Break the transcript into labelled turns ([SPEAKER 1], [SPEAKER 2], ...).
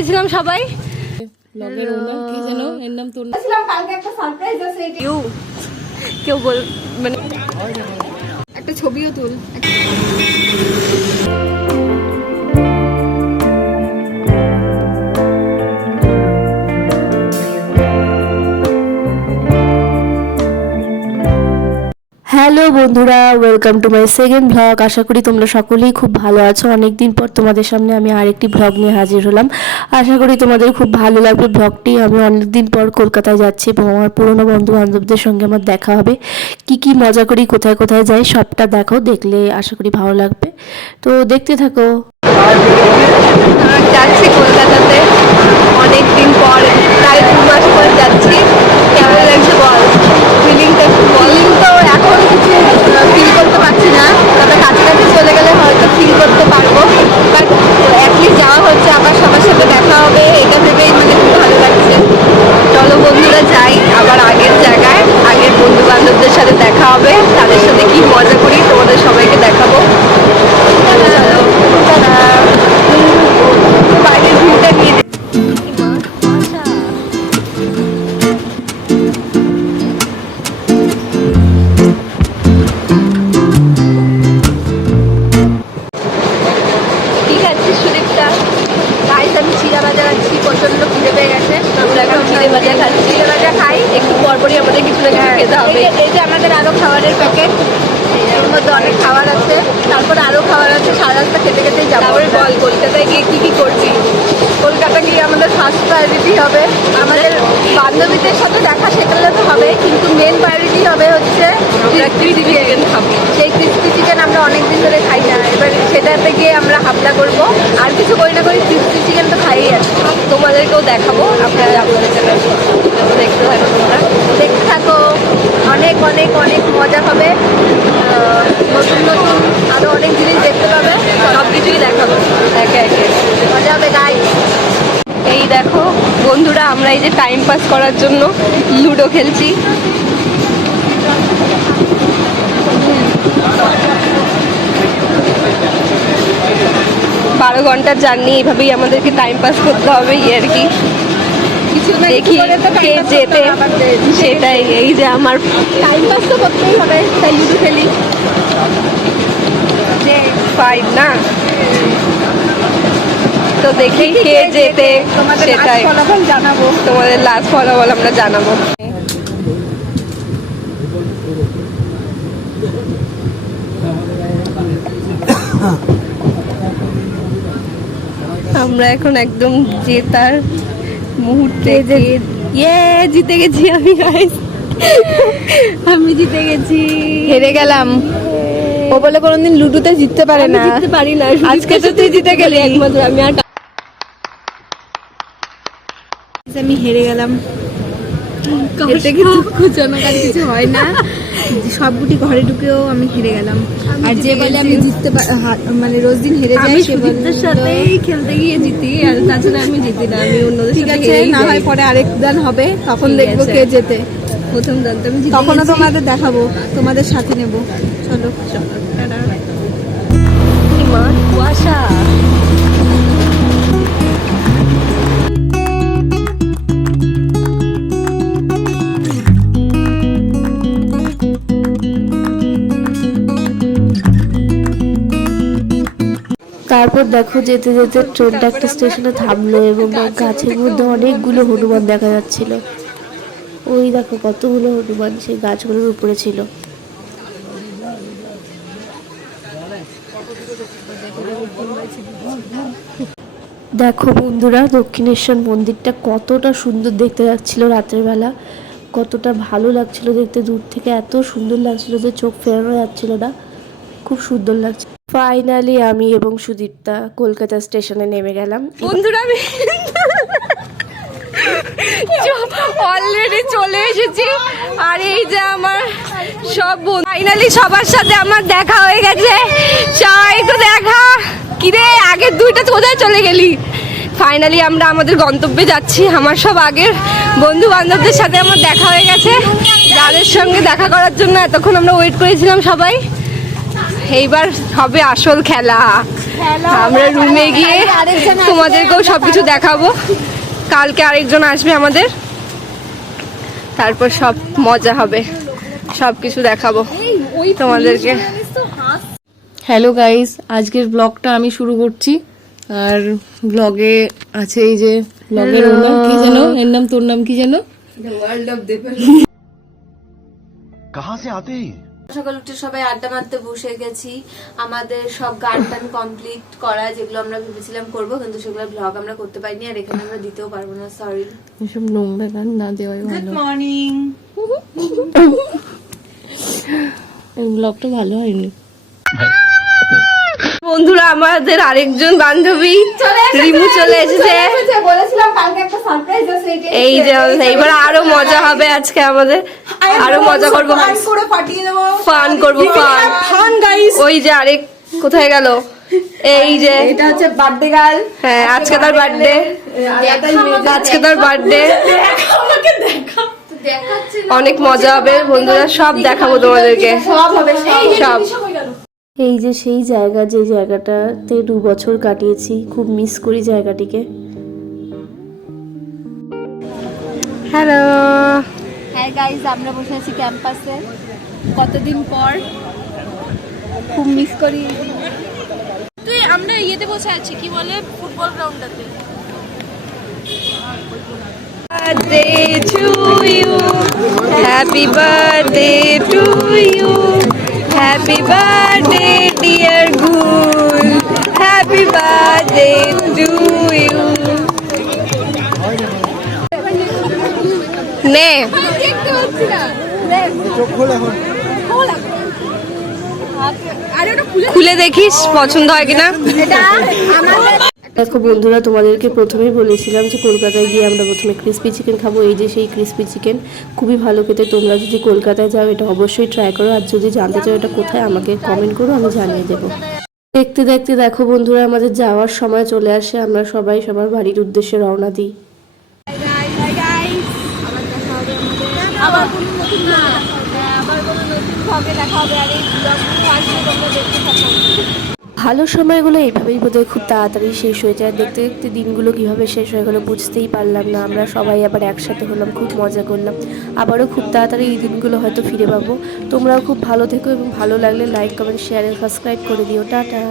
[SPEAKER 1] করেছিলাম সবাই।
[SPEAKER 2] ব্লগের ওনার কি যেন? এর নাম তোর
[SPEAKER 1] কেউ কেউ বল মানে
[SPEAKER 2] একটা ছবিও তুল।
[SPEAKER 3] হ্যালো বন্ধুরা welcome to my second blog আশা করি তোমরা সকলেই খুব ভালো আছো। অনেক দিন পর তোমাদের সামনে আমি আরেকটি ব্লগ নিয়ে হাজির হলাম। আশা করি তোমাদের খুব ভালো লাগবে ব্লগটি আমি অনেক দিন পর কলকাতায় যাচ্ছি এবং আমার পুরনো বন্ধু বান্ধবদের সঙ্গে আমার দেখা হবে। কি কি মজা করি, কোথায় কোথায় যাই, সবটা দেখো, দেখলে আশা করি ভালো লাগবে। তো দেখতে থাকো।
[SPEAKER 1] ঠিক আছে সুদীপটা গাইস আমি চিড়া ভাজা খাচ্ছি প্রচণ্ড খিদে পেয়ে গেছে। আমরা এখন চিড়ে ভাজা খাচ্ছি। চিড়ে ভাজা খাই একটু পরপরই আমাদের কিছু না কিছু খেতে হবে। এই যে আমাদের আরও খাবারের প্যাকেট এর মধ্যে অনেক খাবার আছে। তারপরে আরও খাবার আছে সারা রাস্তা খেতে খেতেই যাব। তারপরে বল কলকাতায় গিয়ে কি কি করবি কলকাতা গিয়ে আমাদের ফার্স্ট প্রায়োরিটি হবে। আমাদের বান্ধবীদের সাথে দেখা সেখানে তো হবে কিন্তু মেন প্রায়োরিটি হবে হচ্ছে ক্রিস্পি চিকেন খাব। সেই ক্রিস্পি চিকেন আমরা অনেক দিন ধরে খাই না। এবার সেটাতে গিয়ে আমরা হাবলা করব। আর কিছু করি না করি ক্রিস্পি চিকেন তো খাই আছে। তোমাদেরকেও দেখাবো আপনারা আপনাদের দেখতে থাকো তোমরা। দেখতে থাকো অনেক অনেক অনেক মজা হবে। নতুন নতুন আরও অনেক জিনিস দেখতে পাবে। বন্ধুরা আমরা এই যে টাইম পাস করার জন্য লুডো খেলছি। বারো ঘণ্টার জার্নি এইভাবেই আমাদেরকে টাইম পাস করতে হবে এই আর কি। দেখি কে যেতে সেটাই এই যে আমার
[SPEAKER 2] টাইম পাস তো করতেই হবে তাই লুডো খেলি।
[SPEAKER 1] ফাইন না? তো দেখি কে যেতে সেটাই।
[SPEAKER 2] জানাব।
[SPEAKER 1] তোমাদের লাস্ট ফলাফল আমরা জানাব। আমরা এখন একদম জেতার মুহূর্তে ইয়ে জিতে গেছি আমি। আমি জিতে গেছি।
[SPEAKER 2] হেরে গেলাম। ও বলে কোনোদিন লুডোতে জিততে পারে না।
[SPEAKER 1] জিততে পারি না
[SPEAKER 2] আজকে তো তুই জিতে গেলি।
[SPEAKER 1] একমাত্র আমি আর
[SPEAKER 2] আমি হেরে গেলাম। এতে কিছু খুচনাকার কিছু হয় না। সবগুটি ঘরে ঢুকেও আমি হেরে গেলাম। আর যে বলে আমি জিততে মানে রোজ দিন হেরে যাই সে বলে
[SPEAKER 1] সাথেই খেলতে গিয়ে জিতি আর তাছাড়া আমি জিতি না আমি অন্যদের
[SPEAKER 2] ঠিক আছে না হয় পরে আরেক দান হবে তখন দেখব কে যেতে
[SPEAKER 1] প্রথম জানতে আমি
[SPEAKER 2] তখনও। তোমাদের দেখাবো তোমাদের সাথে নেব। চলো টাটা।
[SPEAKER 3] তারপর দেখো যেতে যেতে ট্রেনটা একটা স্টেশনে থামলো এবং গাছের মধ্যে অনেকগুলো হনুমান দেখা যাচ্ছিল। ওই দেখো কতগুলো হনুমান সেই গাছগুলোর উপরে ছিল। দেখো বন্ধুরা, দক্ষিণেশ্বর মন্দিরটা কতটা সুন্দর দেখতে লাগছিল রাতের বেলা। কতটা ভালো লাগছিল দেখতে। দূর থেকে এত সুন্দর লাগছিল যে চোখ ফেরানো যাচ্ছিল না। খুব সুন্দর লাগছে। ফাইনালি আমি এবং সুদীপ্তা কলকাতা স্টেশনে নেমে গেলাম।
[SPEAKER 1] বন্ধুরা, আমি অলরেডি চলে এসেছি। আর এই যে আমার সব ফাইনালি সবার সাথে আমার দেখা হয়ে গেছে। সবাই একটু দেখা। কিরে আগের দুইটা কোথায় চলে গেলি? ফাইনালি আমরা আমাদের গন্তব্যে যাচ্ছি। আমার সব আগের বন্ধু বান্ধবদের সাথে আমার দেখা হয়ে গেছে। যাদের সঙ্গে দেখা করার জন্য এতক্ষণ আমরা ওয়েট করেছিলাম সবাই। এইবার হবে আসল খেলা আমরা রুমে গিয়ে তোমাদেরকেও সবকিছু দেখাবো কালকে আরেকজন আসবে আমাদের তারপর সব মজা হবে সব কিছু দেখাবো তোমাদেরকে
[SPEAKER 4] হ্যালো গাইস আজকের ব্লগটা আমি শুরু করছি আর ব্লগে আছে এই যে ব্লগের ওনার কি যেন এর নাম তোর নাম কি যেন
[SPEAKER 5] कहाँ से आते हैं ये?
[SPEAKER 2] সকাল উঠে সবাই আড্ডা মারতে বসে গেছি। আমাদের সব গান টান কমপ্লিট করা যেগুলো আমরা ভেবেছিলাম করব কিন্তু সেগুলো ব্লগ আমরা করতে পারিনি আর এখানে আমরা দিতেও পারব না সরি
[SPEAKER 4] এসব নোংরা গান না দেওয়াই ভালো।
[SPEAKER 2] মর্নিং
[SPEAKER 4] ব্লগটা ভালো হয়নি।
[SPEAKER 1] বন্ধুরা আমাদের আরেকজন বান্ধবী রিমু চলে এসেছে।
[SPEAKER 2] বলেছিলাম কালকে একটা সারপ্রাইজ আছে
[SPEAKER 1] এই যে এইবার আরও মজা হবে আজকে আমাদের। আরও মজা করব।
[SPEAKER 2] করে
[SPEAKER 1] ফান করব ফান ওই যে আরেক কোথায় গেল? এই যে।
[SPEAKER 2] এটা হচ্ছে বার্থডে গার্ল
[SPEAKER 1] হ্যাঁ আজকে তার বার্থডে আজকে তার বার্থডে অনেক মজা হবে বন্ধুরা। সব দেখাবো তোমাদেরকে।
[SPEAKER 2] সব হবে
[SPEAKER 1] সব
[SPEAKER 3] এই যে সেই জায়গা যে জায়গাটাতে দু বছর কাটিয়েছি খুব মিস করি জায়গাটিকে।
[SPEAKER 1] হ্যালো
[SPEAKER 2] হ্যাঁ গাইজ আমরা বসে আছি ক্যাম্পাসে কতদিন পর? খুব মিস করি।
[SPEAKER 1] তুই আমরা ইয়েতে বসে আছি কি বলে? ফুটবল গ্রাউন্ডটাতে birthday to you happy birthday to you happy birthday dear gul happy birthday to you নে খুলে দেখিস পছন্দ হয় কিনা
[SPEAKER 3] দেখো বন্ধুরা, তোমাদেরকে প্রথমেই বলেছিলাম যে কলকাতায় গিয়ে আমরা প্রথমে ক্রিস্পি চিকেন খাব। এই যে সেই ক্রিস্পি চিকেন খুবই ভালো খেতে। তোমরা যদি কলকাতায় যাও, এটা অবশ্যই ট্রাই করো। আর যদি জানতে চাও এটা কোথায়, আমাকে কমেন্ট করো, আমি জানিয়ে দেবো। দেখতে দেখতে দেখো বন্ধুরা, আমাদের যাওয়ার সময় চলে আসে। আমরা সবাই সবার বাড়ির উদ্দেশ্যে রওনা দিই।
[SPEAKER 2] ভাবে দেখা হবে। আর এই তোমরা দেখতে থাকো।
[SPEAKER 3] ভালো সময়গুলো এইভাবেই বোধহয় খুব তাড়াতাড়ি শেষ হয়ে যায়। দেখতে দেখতে দিনগুলো কীভাবে শেষ হয়ে গেলো বুঝতেই পারলাম না। আমরা সবাই আবার একসাথে হলাম, খুব মজা করলাম। আবারও খুব তাড়াতাড়ি এই দিনগুলো হয়তো ফিরে পাবো। তোমরাও খুব ভালো থেকো এবং ভালো লাগলে লাইক কমেন্ট শেয়ার সাবস্ক্রাইব করে দিও। টাটা!